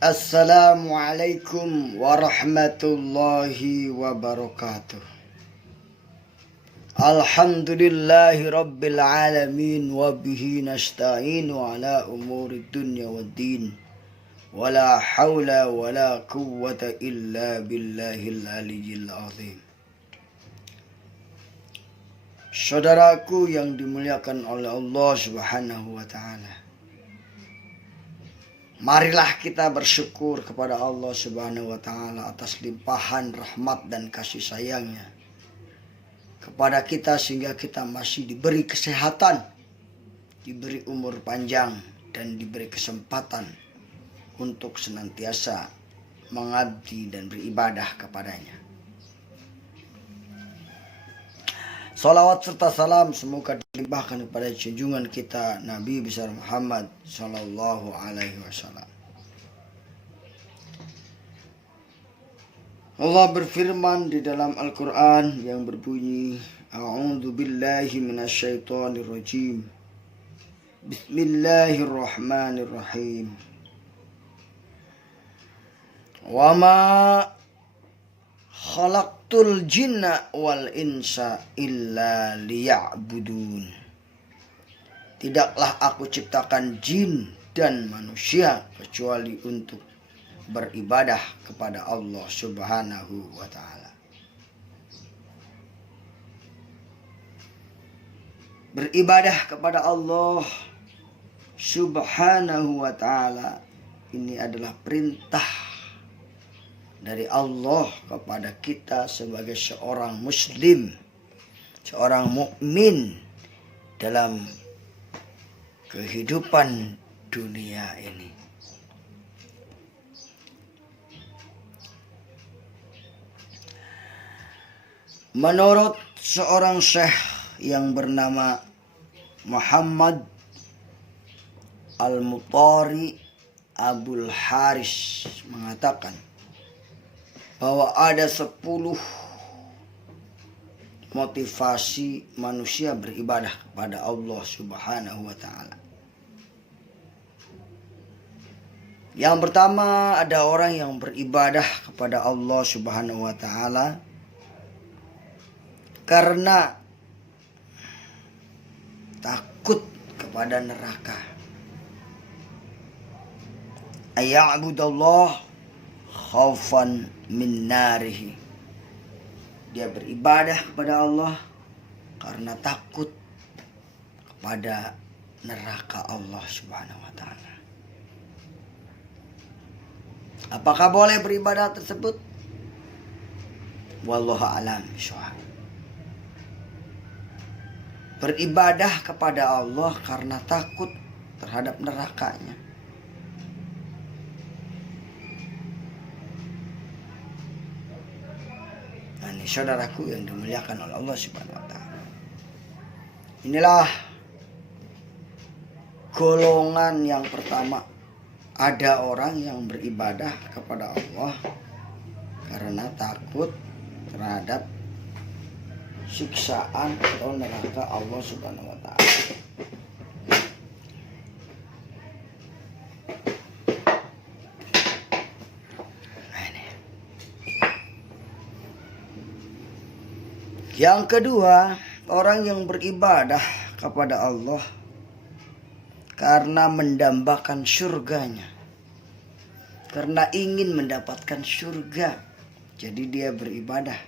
Assalamualaikum warahmatullahi wabarakatuh. Alhamdulillahi rabbil alamin wa bihi nasta'inu ala umuri dunya waddin. Wala hawla wala quwwata illa billahil aliyyil azim. Saudaraku yang dimuliakan oleh Allah Subhanahu wa ta'ala, marilah kita bersyukur kepada Allah Subhanahu wa ta'ala atas limpahan rahmat dan kasih sayangnya kepada kita, sehingga kita masih diberi kesehatan, diberi umur panjang, dan diberi kesempatan untuk senantiasa mengabdi dan beribadah kepadanya. Salawat serta salam semoga dilimpahkan kepada junjungan kita Nabi besar Muhammad sallallahu alaihi wasallam. Allah berfirman di dalam Al-Quran yang berbunyi, A'udzu billahi minasyaitonir rajim. Bismillahirrahmanirrahim. Wa ma khalaqtul jinna wal insa illa liya'budun. Tidaklah aku ciptakan jin dan manusia kecuali untuk beribadah kepada Allah Subhanahu wa ta'ala. Beribadah kepada Allah Subhanahu wa ta'ala ini adalah perintah dari Allah kepada kita sebagai seorang muslim, seorang mukmin dalam kehidupan dunia ini. Menurut seorang syekh yang bernama Muhammad Al-Mutari Abul Haris mengatakan bahwa ada 10 motivasi manusia beribadah kepada Allah Subhanahu wa ta'ala. Yang pertama, ada orang yang beribadah kepada Allah Subhanahu wa ta'ala karena takut kepada neraka. Ayya'budallah khaufan min narihi. Dia beribadah kepada Allah karena takut kepada neraka Allah Subhanahu wa ta'ala. Apakah boleh beribadah tersebut? Wallahu a'lam bishawab. Beribadah kepada Allah karena takut terhadap nerakanya. Nah, ini saudaraku yang dimuliakan oleh Allah Subhanahu wa ta'ala. Inilah golongan yang pertama. Ada orang yang beribadah kepada Allah karena takut terhadap siksaan atau neraka Allah Subhanahu wa ta'ala. Yang kedua, orang yang beribadah kepada Allah karena mendambakan surganya, karena ingin mendapatkan surga, jadi dia beribadah.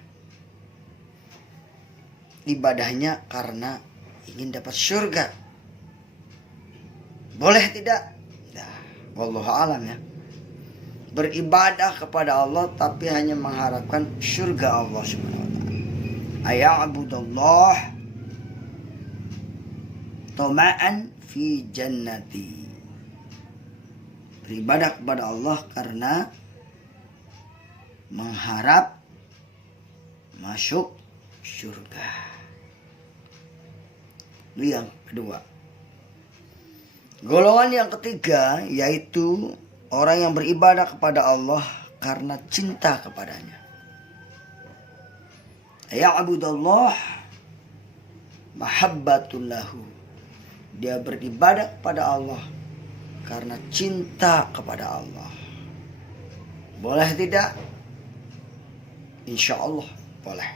Ibadahnya karena ingin dapat surga. Boleh tidak? Nah, wallahu a'lam ya. Beribadah kepada Allah tapi hanya mengharapkan surga Allah Subhanahu wa ta'ala. Aya'budallah tama'an fi jannati. Beribadah kepada Allah karena mengharap masuk surga. Ini yang kedua. Golongan yang ketiga yaitu orang yang beribadah kepada Allah karena cinta kepadanya. Ya'budallah mahabbatullahu. Dia beribadah kepada Allah karena cinta kepada Allah. Boleh tidak? Insya Allah boleh.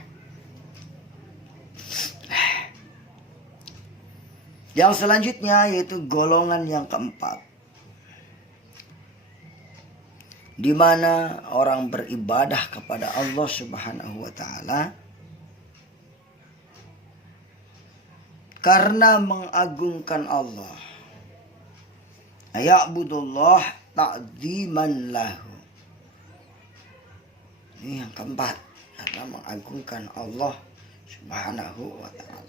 Yang selanjutnya yaitu golongan yang keempat, di mana orang beribadah kepada Allah Subhanahu wa taala karena mengagungkan Allah. Ya'budullah ta'dziman lahu. Ini yang keempat, karena mengagungkan Allah Subhanahu wa taala.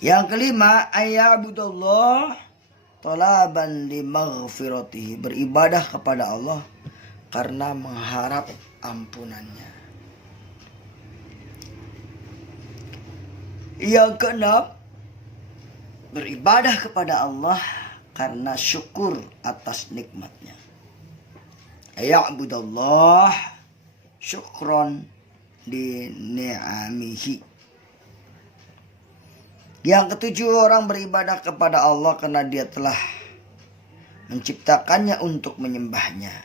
Yang kelima, ayyabudullah talaban limaghfiratihi, beribadah kepada Allah karena mengharap ampunannya. Yang keenam, beribadah kepada Allah karena syukur atas nikmatnya. Ya'budullah syukron di ni'amihi. Yang ketujuh, orang beribadah kepada Allah karena dia telah menciptakannya untuk menyembahnya.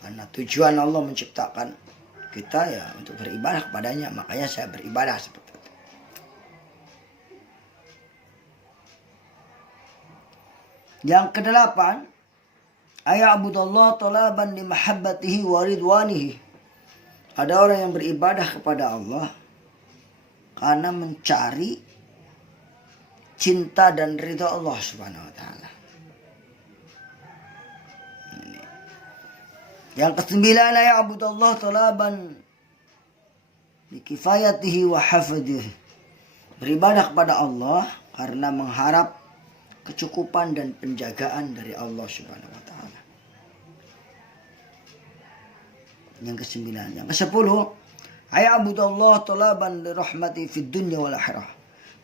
Karena tujuan Allah menciptakan kita ya untuk beribadah kepadanya, makanya saya beribadah seperti itu. Yang kedelapan, aya'budallah talaban li mahabbatihi wa ridwanihi. Ada orang yang beribadah kepada Allah karena mencari cinta dan ridha Allah Subhanahu wa taala. Yang kesembilan, ya'budullah talaban likifayatihi wa hafadhihi. Beribadah kepada Allah karena mengharap kecukupan dan penjagaan dari Allah Subhanahu wa taala. Yang kesembilan, yang kesepuluh, ya'budullah talaban lirahmati fid dunya wal akhirah.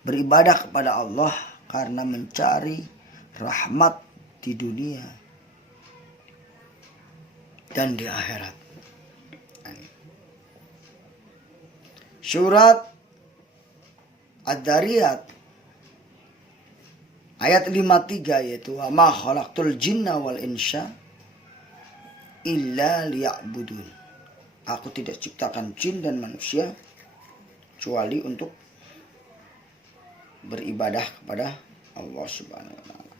Beribadah kepada Allah karena mencari rahmat di dunia dan di akhirat. Surat Ad-Dariyat ayat 53 yaitu wa ma khalaqtul jinna wal insa illa liya'budun. Aku tidak ciptakan jin dan manusia kecuali untuk beribadah kepada Allah Subhanahu wa taala.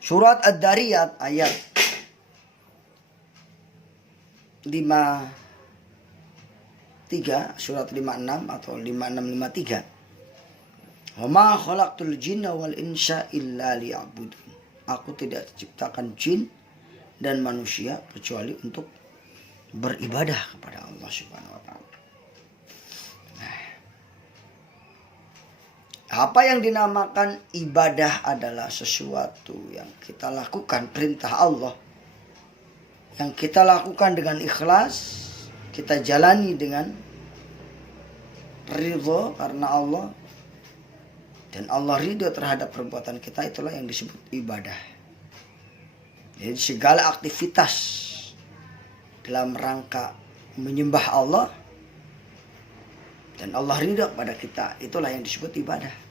Surat Ad-Dariyat ayat 53, surat 56 atau 5653. Wa ma khalaqtul jinna wal insa illa liya'budun. Aku tidak ciptakan jin dan manusia kecuali untuk beribadah kepada Allah Subhanahu wa taala. Apa yang dinamakan ibadah adalah sesuatu yang kita lakukan, perintah Allah, yang kita lakukan dengan ikhlas, kita jalani dengan ridho karena Allah, dan Allah ridho terhadap perbuatan kita, itulah yang disebut ibadah. Jadi segala aktivitas dalam rangka menyembah Allah dan Allah ridha pada kita, itulah yang disebut ibadah.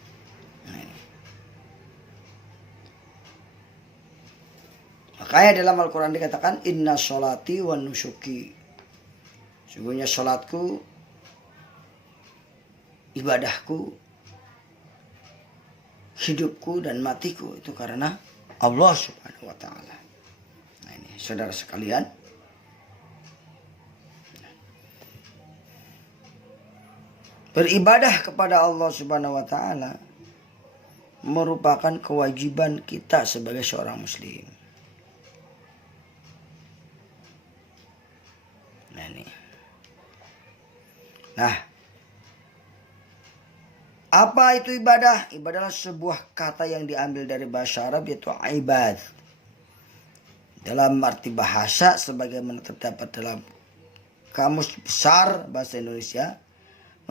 Nah, ini. Makanya dalam Al-Quran dikatakan inna sholati wa nusuki. Sungguhnya sholatku, ibadahku, hidupku dan matiku itu karena Allah Subhanahu wa taala. Nah ini saudara sekalian, beribadah kepada Allah Subhanahu wa taala merupakan kewajiban kita sebagai seorang muslim. Nah, apa itu ibadah? Ibadah adalah sebuah kata yang diambil dari bahasa Arab yaitu ibad. Dalam arti bahasa sebagaimana terdapat dalam Kamus Besar Bahasa Indonesia,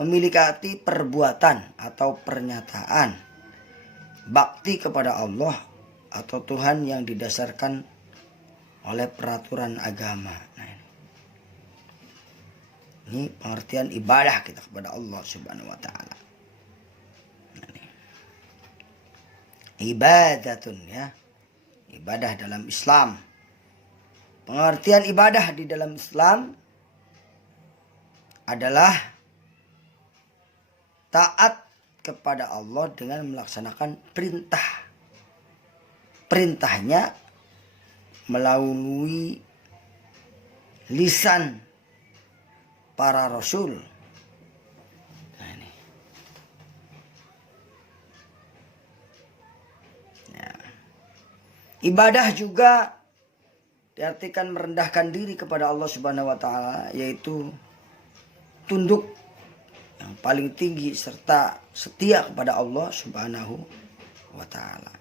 memiliki arti perbuatan atau pernyataan bakti kepada Allah atau Tuhan yang didasarkan oleh peraturan agama. Nah, ini pengertian ibadah kita kepada Allah Subhanahu wa taala. Ibadatun, ya. Ibadah dalam Islam Pengertian ibadah di dalam Islam adalah taat kepada Allah dengan melaksanakan perintah. Perintahnya melalui lisan para rasul. Nah, ini. Ya. Ibadah juga diartikan merendahkan diri kepada Allah Subhanahu wa taala, yaitu tunduk yang paling tinggi serta setia kepada Allah Subhanahu wa taala.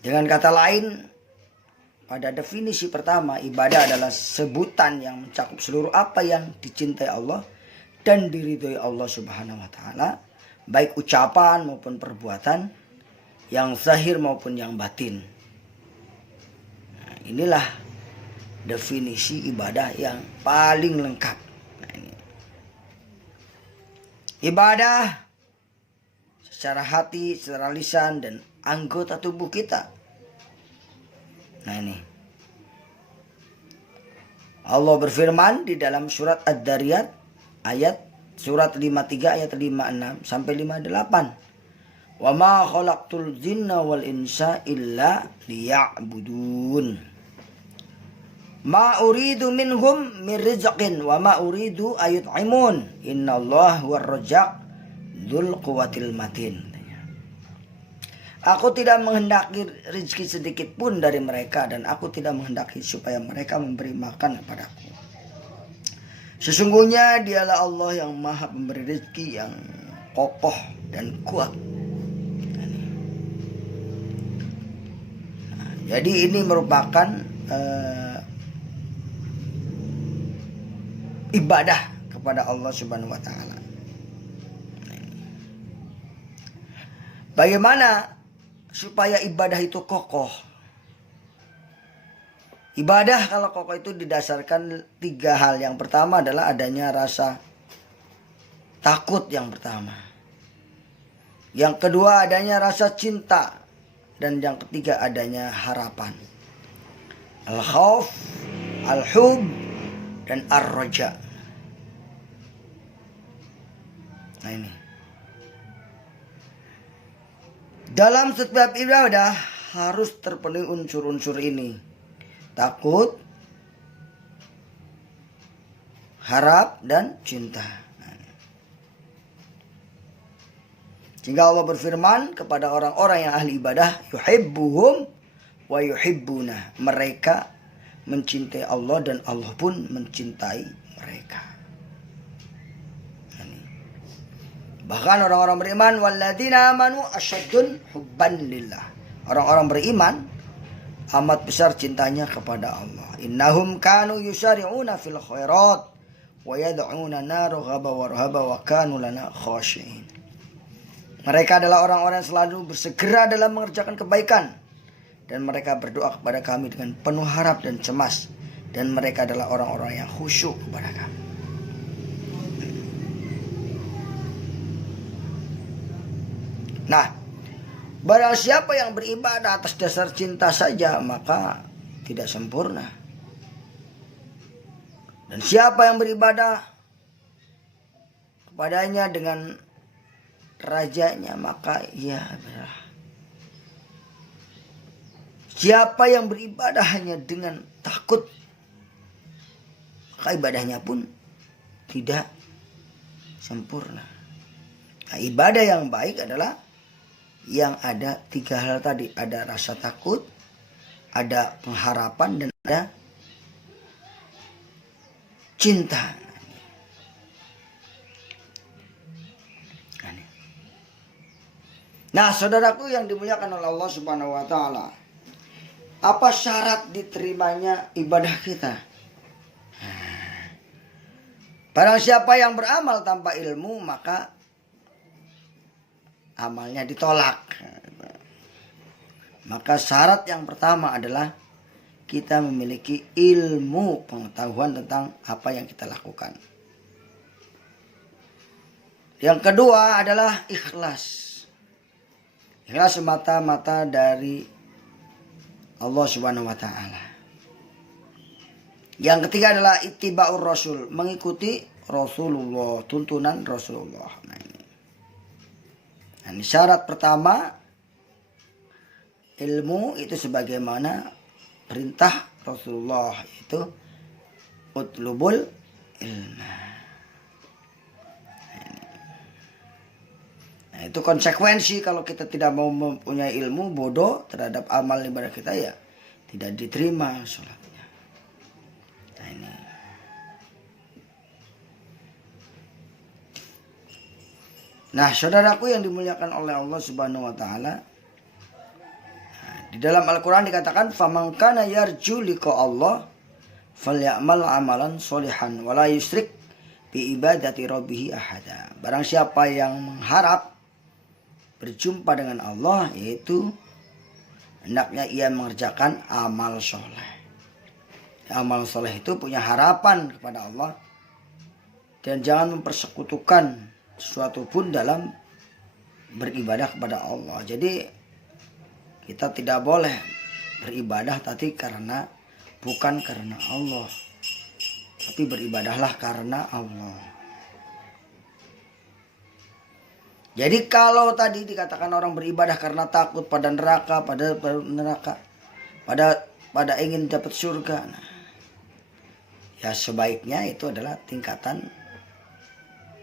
Dengan kata lain, pada definisi pertama, ibadah adalah sebutan yang mencakup seluruh apa yang dicintai Allah dan diridhoi Allah Subhanahu wa taala, baik ucapan maupun perbuatan, yang zahir maupun yang batin. Nah, inilah definisi ibadah yang paling lengkap. Nah, ini. Ibadah secara hati, secara lisan, dan anggota tubuh kita. Nah, ini. Allah berfirman di dalam surat Ad-Dariyat surat 53 ayat 56 sampai 58. Wa ma khalaqtul jinna wal insa illa liya'budun. Ma uridu minhum min rizqin wa ma uridu ayut'imun. Innallaha huwar razzaq dzul quwwatil matin. Aku tidak menghendaki rezeki sedikit pun dari mereka, dan aku tidak menghendaki supaya mereka memberi makan kepadaku. Sesungguhnya dialah Allah yang maha pemberi rezeki yang kokoh dan kuat. Jadi ini merupakan ibadah kepada Allah Subhanahu wa taala. Bagaimana supaya ibadah itu kokoh? Ibadah kalau kokoh itu didasarkan 3 hal. Yang pertama adalah adanya rasa takut yang pertama. Yang kedua adanya rasa cinta. Dan yang ketiga adanya harapan. Al-khauf, al-hub, dan ar-raja. Nah, ini. Dalam setiap ibadah harus terpenuhi unsur-unsur ini. Takut, harap, dan cinta. Sehingga Allah berfirman kepada orang-orang yang ahli ibadah, yuhibbuhum wa yuhibbuna. Mereka mencintai Allah dan Allah pun mencintai mereka. Bahkan orang-orang beriman, walladzina amanu asyaddun hubban lillah. Orang-orang beriman amat besar cintanya kepada Allah. Innahum kanu yusari'una fil khairat wa yad'unana raghaba wa rahaba wa kanu lana khashi'in. Mereka adalah orang-orang yang selalu bersegera dalam mengerjakan kebaikan, dan mereka berdoa kepada kami dengan penuh harap dan cemas, dan mereka adalah orang-orang yang khusyuk kepada kami. Nah, barang siapa yang beribadah atas dasar cinta saja, maka tidak sempurna. Dan siapa yang beribadah kepadanya dengan rajanya, maka ia adalah. Siapa yang beribadah hanya dengan takut, maka ibadahnya pun tidak sempurna. Nah, ibadah yang baik adalah yang ada 3 hal tadi. Ada rasa takut, ada pengharapan, dan ada cinta. Nah, saudaraku yang dimuliakan oleh Allah Subhanahu wa taala, apa syarat diterimanya ibadah kita? Barang siapa yang beramal tanpa ilmu, maka amalnya ditolak. Maka syarat yang pertama adalah kita memiliki ilmu, pengetahuan tentang apa yang kita lakukan. Yang kedua adalah ikhlas. Ikhlas semata-mata dari Allah Subhanahu wa taala. Yang ketiga adalah ittiba'ur rasul, mengikuti Rasulullah, tuntunan Rasulullah. Nah, ini syarat pertama, ilmu itu sebagaimana perintah Rasulullah, itu utlubul ilma. Nah, itu konsekuensi kalau kita tidak mau mempunyai ilmu, bodoh terhadap amal ibadah kita, ya tidak diterima sholatnya. Nah, ini. Nah, saudaraku yang dimuliakan oleh Allah Subhanahu wa taala, di dalam Al-Qur'an dikatakan faman kana yarju liqa Allah falyamal amalan sholihan wala yusyrik bi ibadati rabbih ahada. Barang siapa yang mengharap berjumpa dengan Allah, yaitu hendaknya ia mengerjakan amal soleh. Amal soleh itu punya harapan kepada Allah, dan jangan mempersekutukan sesuatu pun dalam beribadah kepada Allah. Jadi kita tidak boleh beribadah tapi bukan karena Allah, tapi beribadahlah karena Allah. Jadi kalau tadi dikatakan orang beribadah karena takut pada neraka, pada ingin dapat surga, nah, ya sebaiknya itu adalah tingkatan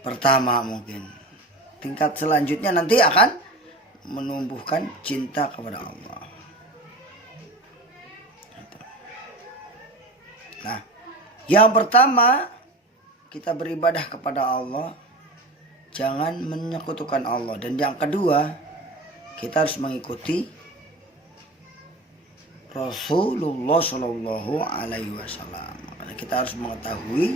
pertama mungkin. Tingkat selanjutnya nanti akan menumbuhkan cinta kepada Allah. Nah, yang pertama, kita beribadah kepada Allah, jangan menyekutukan Allah. Dan yang kedua, kita harus mengikuti Rasulullah Shallallahu Alaihi Wasallam. Karena kita harus mengetahui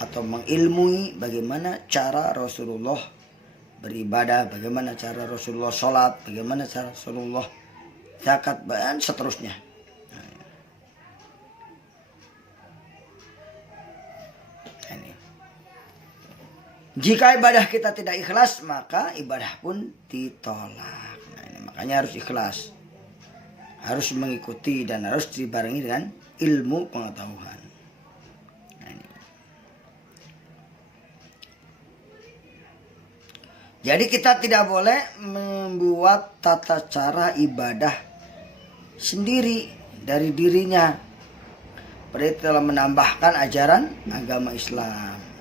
atau mengilmui bagaimana cara Rasulullah beribadah, bagaimana cara Rasulullah sholat, bagaimana cara Rasulullah zakat, dan seterusnya. Jika ibadah kita tidak ikhlas, maka ibadah pun ditolak. Nah, ini makanya harus ikhlas, harus mengikuti, dan harus dibarengi dengan ilmu pengetahuan. Nah, ini. Jadi kita tidak boleh membuat tata cara ibadah sendiri dari dirinya, berarti telah menambahkan ajaran agama Islam.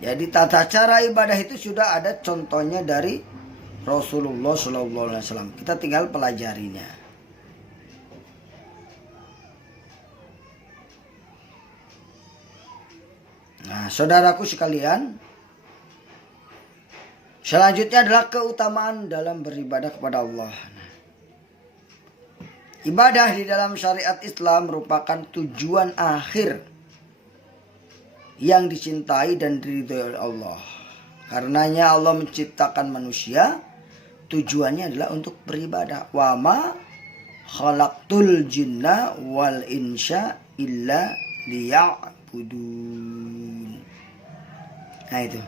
Jadi tata cara ibadah itu sudah ada contohnya dari Rasulullah SAW. Kita tinggal pelajarinya. Nah, saudaraku sekalian, selanjutnya adalah keutamaan dalam beribadah kepada Allah. Ibadah di dalam syariat Islam merupakan tujuan akhir yang dicintai dan diridhoi oleh Allah. Karenanya Allah menciptakan manusia, tujuannya adalah untuk beribadah. Wa ma khalaqtul jinna wal insya illa liya'budun. Nah itu.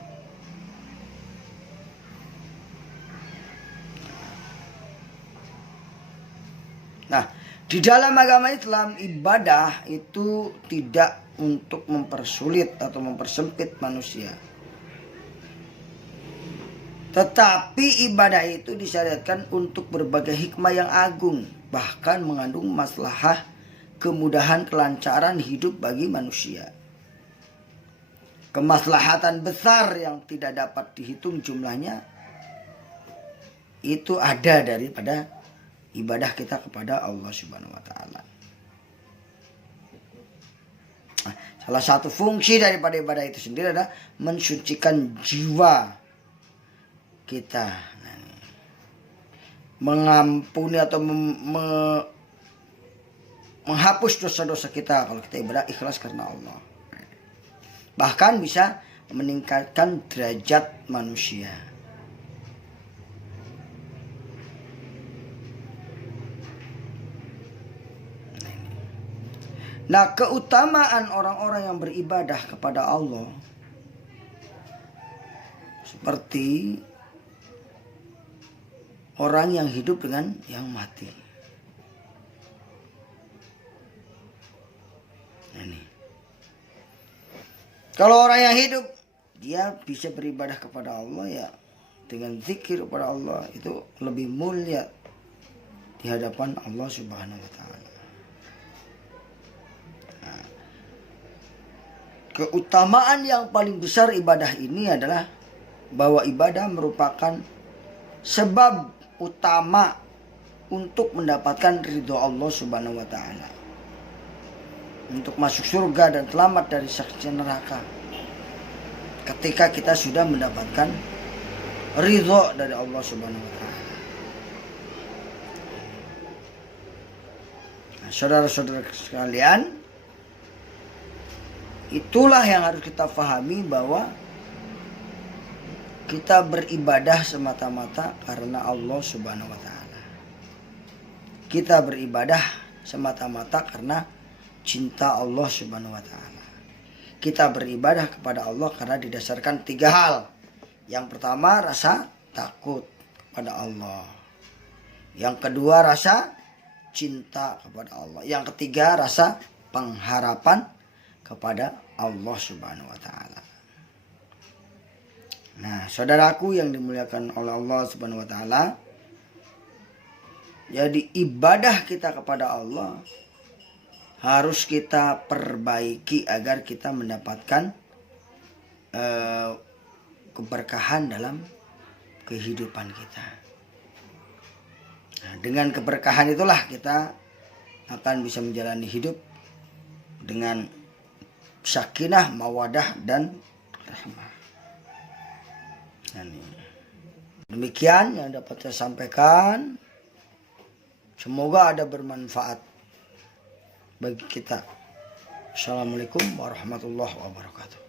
Nah, di dalam agama Islam, ibadah itu tidak untuk mempersulit atau mempersempit manusia, tetapi ibadah itu disyariatkan untuk berbagai hikmah yang agung, bahkan mengandung maslahah, kemudahan, kelancaran hidup bagi manusia. Kemaslahatan besar yang tidak dapat dihitung jumlahnya itu ada daripada ibadah kita kepada Allah Subhanahu wa taala. Salah satu fungsi daripada ibadah itu sendiri adalah mensucikan jiwa kita, mengampuni atau menghapus dosa-dosa kita kalau kita ibadah ikhlas karena Allah. Bahkan bisa meningkatkan derajat manusia. Nah, keutamaan orang-orang yang beribadah kepada Allah seperti orang yang hidup dengan yang mati. Ini. Kalau orang yang hidup, dia bisa beribadah kepada Allah ya dengan zikir kepada Allah, itu lebih mulia di hadapan Allah Subhanahu wa taala. Nah, keutamaan yang paling besar ibadah ini adalah bahwa ibadah merupakan sebab utama untuk mendapatkan ridho Allah Subhanahu wa taala, untuk masuk surga dan selamat dari siksa neraka. Ketika kita sudah mendapatkan ridho dari Allah Subhanahu wa taala. Nah, saudara-saudara sekalian, itulah yang harus kita pahami, bahwa kita beribadah semata-mata karena Allah Subhanahu wa taala. Kita beribadah semata-mata karena cinta Allah Subhanahu wa taala. Kita beribadah kepada Allah karena didasarkan 3 hal. Yang pertama, rasa takut kepada Allah. Yang kedua, rasa cinta kepada Allah. Yang ketiga, rasa pengharapan kepada Allah Subhanahu wa taala. Nah, saudaraku yang dimuliakan oleh Allah Subhanahu wa taala, jadi ibadah kita kepada Allah harus kita perbaiki agar kita mendapatkan keberkahan dalam kehidupan kita. Nah, dengan keberkahan itulah kita akan bisa menjalani hidup dengan sakinah, mawadah, dan rahmah. Demikian yang dapat saya sampaikan. Semoga ada bermanfaat bagi kita. Assalamualaikum warahmatullahi wabarakatuh.